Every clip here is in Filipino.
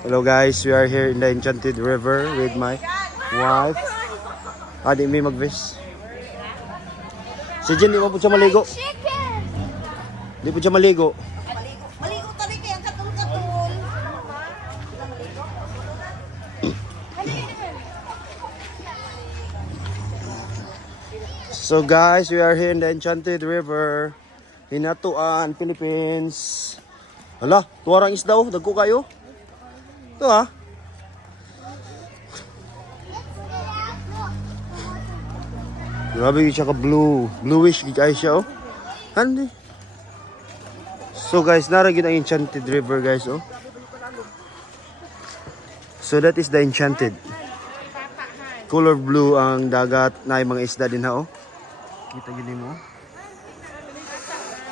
Hello guys, we are here in the Enchanted River with my wife. Di may mag-vis. Si Jen, di mo po siya maligo. Di po siya maligo. Maligo tali kaya katul-katul. So guys, we are here in the Enchanted River. Hinatuan, Philippines. Hala, tuwarang isda oh, dagko kayo. Ito ha. Grabe siya ka blue. Bluish guys siya oh. Handi. So guys, naragin ang Enchanted River guys oh. So that is the Enchanted. Color blue ang dagat na mga isda din ha oh. Kita gini mo.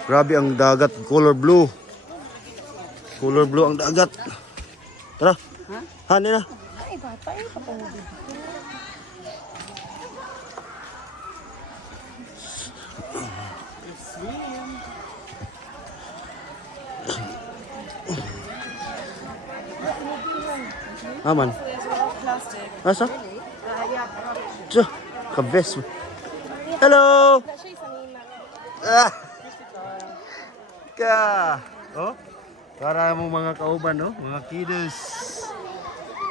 Grabe ang dagat, color blue. Color blue ang dagat. Tara. Ha? Nina. Ay, bata eh. Kapangudin. Aman. Asa? Diyo. Kabes. Hello! Ah! Ka! Oh? Para mo mga kauban, no? Mga kiddos.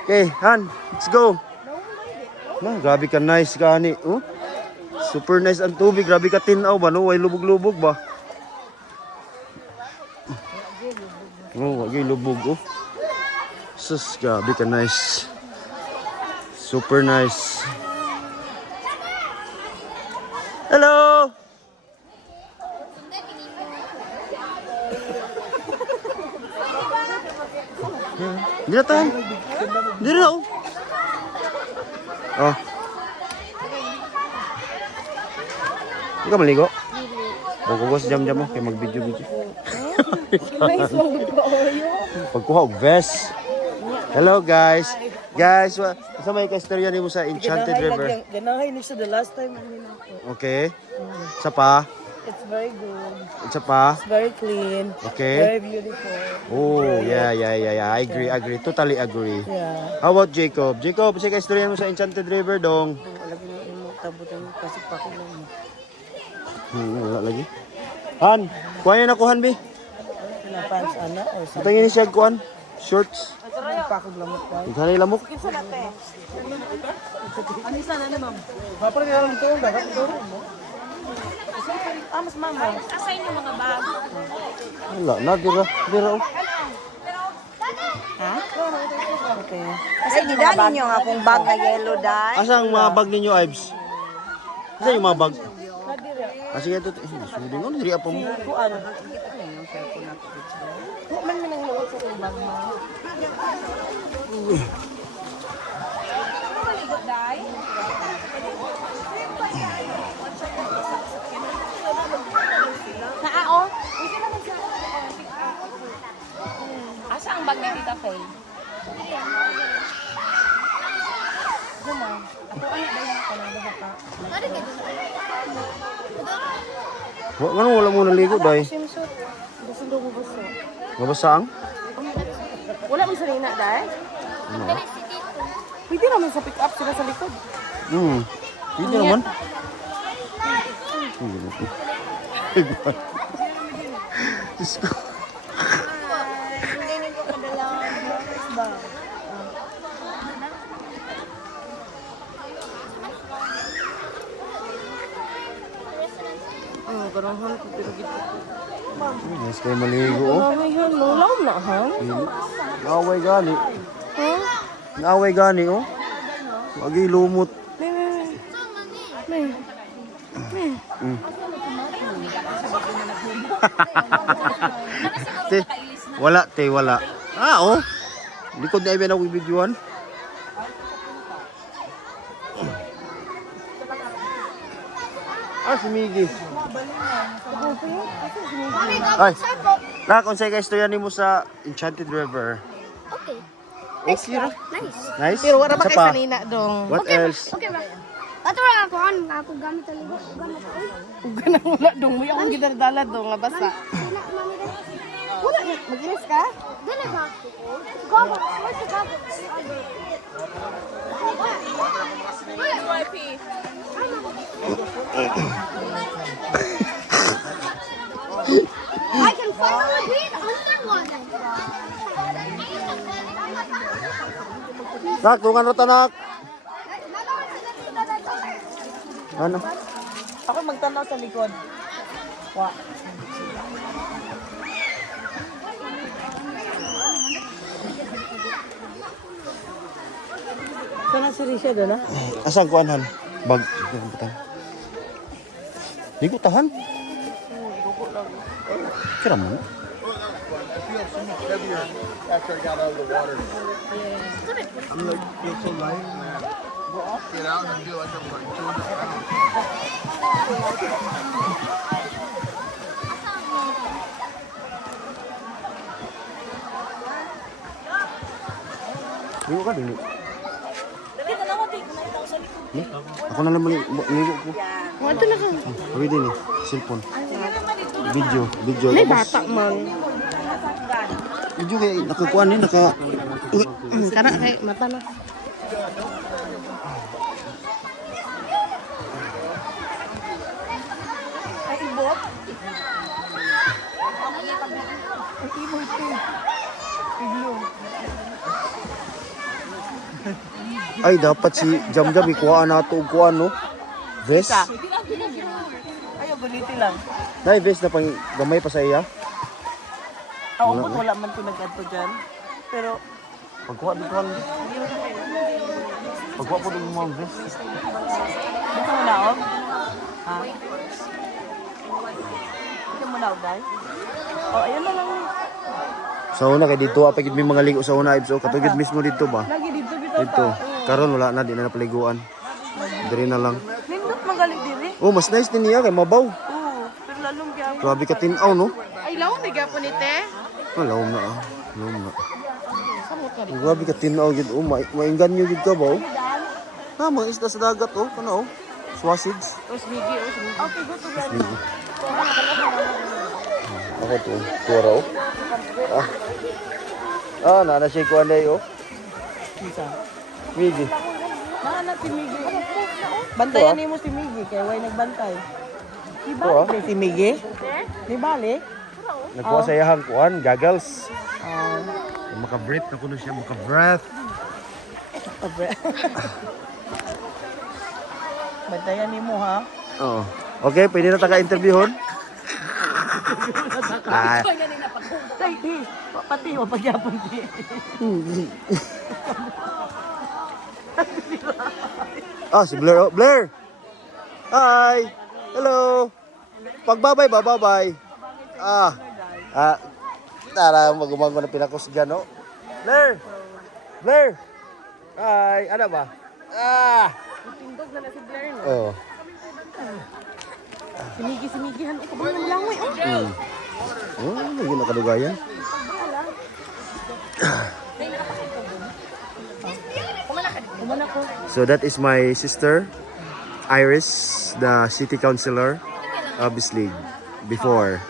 Okay, Han, let's go. Ma, grabe ka nice ka ani, oh. Super nice ang tubig, grabe ka tinaw ba, no? Way lubog-lubog ba? Oh, wagi lubog, oh. Sus, grabe ka nice. Super nice. Hello! Hindi na tayo. Hindi na oh. Oh. Hindi ka maligo? O kugos jam-jam mo. Kaya mag-video-video. Pagkuha og vest. Hello guys. Guys, sa may kastorya ni mo sa Enchanted River. Ganahay ni siya the last time. Okay. Sa pa. It's very good. Sa pa. It's very clean. Okay. Very beautiful. Oh, yeah. I agree. Totally agree. Yeah. How about Jacob? Jacob, kasi kaistorya mo sa Enchanted River dong. Alam mo yung tabutan kasi pa ko lang. Wala lagi. Han, kuha niya na kuhan, Bi. Pants ana or sa Ito yun siya kuhan. Shorts. pa ko lamot ba? Ikaw na lamok. Ano sana na ma'am? Mapre nga lang ito, dapat ito. Mas mama. Asayin yung mga bag. Wala, dira. Oh. Ha? Okay. Kasi gidali niyo nga kung bag na yellow dye. Asa ang mga bag ninyo, Ives? Asa yung mga bag? Sige, ito. Sudin ko, diri apa mo. Kuan. Kung man man ang luwag sa bag mo. Naao? Asa ang bag ni Tita Faye? Guma. Ako ano ba yung kanada ka? Wala mo naligo, day. Swimsuit. Gusto daw ko gusto. Mabasa ang? Wala mo sa rina, day? Pwede naman sa pick up sila sa likod. Pwede naman. Diyos ko. Hindi ko kadalang ba? Garahan ko pero gito. Mas kayo maligo, oh. Ay, hello. Laom na, ha? Naaway gani. Ha? Naaway gani, oh. Lagi lumot. May. Te, wala. Oh. Likod na ibig ako i-videoan. Si Miggy. Ay, unsay ka istorya nimo sa Enchanted River? Okay. Okay ra. Nice. Nice. Pero wala ba Isa kayo pa? sanina dong? What else? Okay ba? Ato lang ako ako gamit ang ligo. Gamit ako. Ganang wala dong. May akong ginadala dong nga basa. Wala, mami. Wala Magilis ka? Dili ba? Goggles. Where's the goggles? I can finally read underwater. Nak, tungan ro tanak. Ano? Ako magtanaw sa likod. Wa. Sana si Risha doon, ha? Asang kuanhan? Bag. Di ko tahan. Kira mo? After I got out of the water. I'm like, feel so light, man. Get out and I feel like I'm like 200 pounds. Di ko ka dili. Ako na lang maligo ko. What na ka? Pwede ni, cellphone. Video. May bata man. Video kay nakakuan ni naka. Kana kay mata na. Ay, ibot. Ay, ibot ko. Iglo. Ay dapat si Jamjam ikuha nato og kuan no. Vest. Ayaw, guniti lang. Nay vest na pang gamay pa sa iya. Ako po, wala man ko nag-adto dyan. Pero, Pagkuha di kuan. Pagkuha po ng mga vest. dito mo na, og? Ha? Dito mo na, og, guys? Oh, ayun na lang. Sa una kay dito apagid may mga ligo sa una ibso katugid mismo dito ba? Lagi dito, bitaw Dito. ta. Karon wala na di na napaliguan. Diri na lang. Nindot magaling diri. Oh, mas nice din niya kay mabaw. Oo, pero lalong gyapon. Grabe ka tinaw no. Ay, law may gapon ni te. Lawom na ah. Lawom na. Oh, grabe ka tinaw gid oh, mainggan niyo gid ka ba? Oh? Na mga isda sa dagat oh, kana oh. Swasids. Osmigi. Okay, go to guys. Ako to, tuwara oh. Nana siya ko anday oh. Isa. Migi. Mahanap si Migi. Bantayan ni mo si Migi, kaya way nagbantay. Di Oo, ah. ba si Migi? Di bali? Nagkuha sa iyahang kuan, goggles. Ah, Maka-breath na kuno siya, maka-breath. kabre. Bantayan ni mo, ha? Oo. Okay, pwede na taga-interviewon. Ah, Ay, pati, mapagyapon di. si Blair. Oh, Blair! Hi! Hello! Pagbabay ba? Babay. Tara, magumang ko na pinakusgan, no? Blair! Blair! Hi! Ano ba? Tindog na si Blair, no? Oh. Si Migi, han. Ito ba naman langoy, oh? Hindi na kadugayan. Kumana ko. So that is my sister, Iris, the city councilor, obviously, before.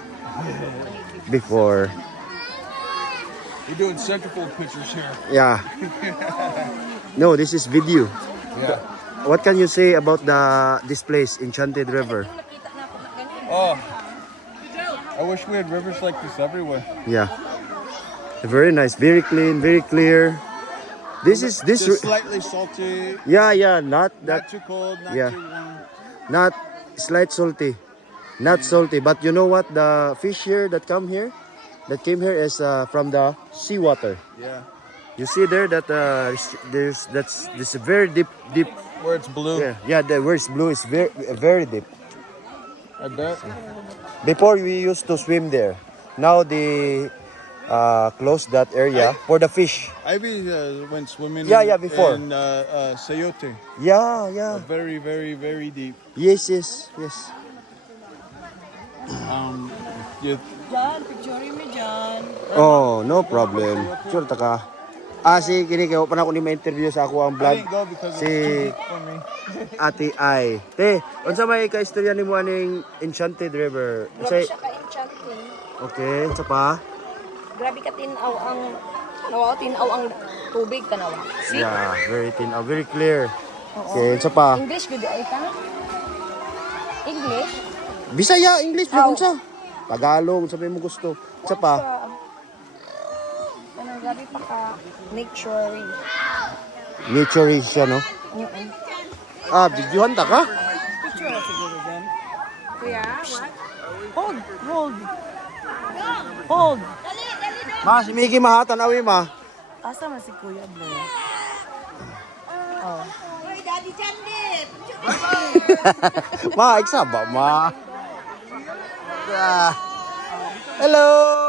We're doing centerfold pictures here. Yeah. No, this is video. Yeah. What can you say about this place, Enchanted River? Oh, I wish we had rivers like this everywhere. Yeah. Very nice, very clean, very clear. This. Just slightly salty, Yeah, not not that, too cold, not Yeah. too warm. not slight salty, not salty. But you know what? The fish here that came here is from the seawater. Yeah. You see there that this is a very deep. Where it's blue. Yeah. The word is blue is very deep. I bet. Before we used to swim there. Now they closed that area for the fish. Ivy went swimming. Yeah, before. In Sayote. Yeah. Very, very, very deep. Yes. You, Jan, picture mo dyan. Oh, no problem. Sure ta ka. Si kini kay pa na ko ni ma-interview sa ako ang I vlog. didn't go because it was Si too deep for me. Ate Ai. Te, unsa may kaistorya nimo aning Enchanted River? Unsay? Siya ka-enchanting. Okay, unsa pa? Grabe ka tinaw ang tinaw ang tubig tanawa. See? Yeah, very thin, very clear. Okay, isa pa. English gud ay ta? English? Bisaya, English, sa Tagalog, sabi mo gusto. Isa pa. Ano, grabe pa ka nature. Nature siya, no? Ah, videohan ta ka? Picture na siguro dyan. Kuya, what? Hold, hold. Hold. Ma, si Miggy mahatan awi ma. Asa man si Kuya Blair? Oh. Ma, eksaba ma. Ah. Hello.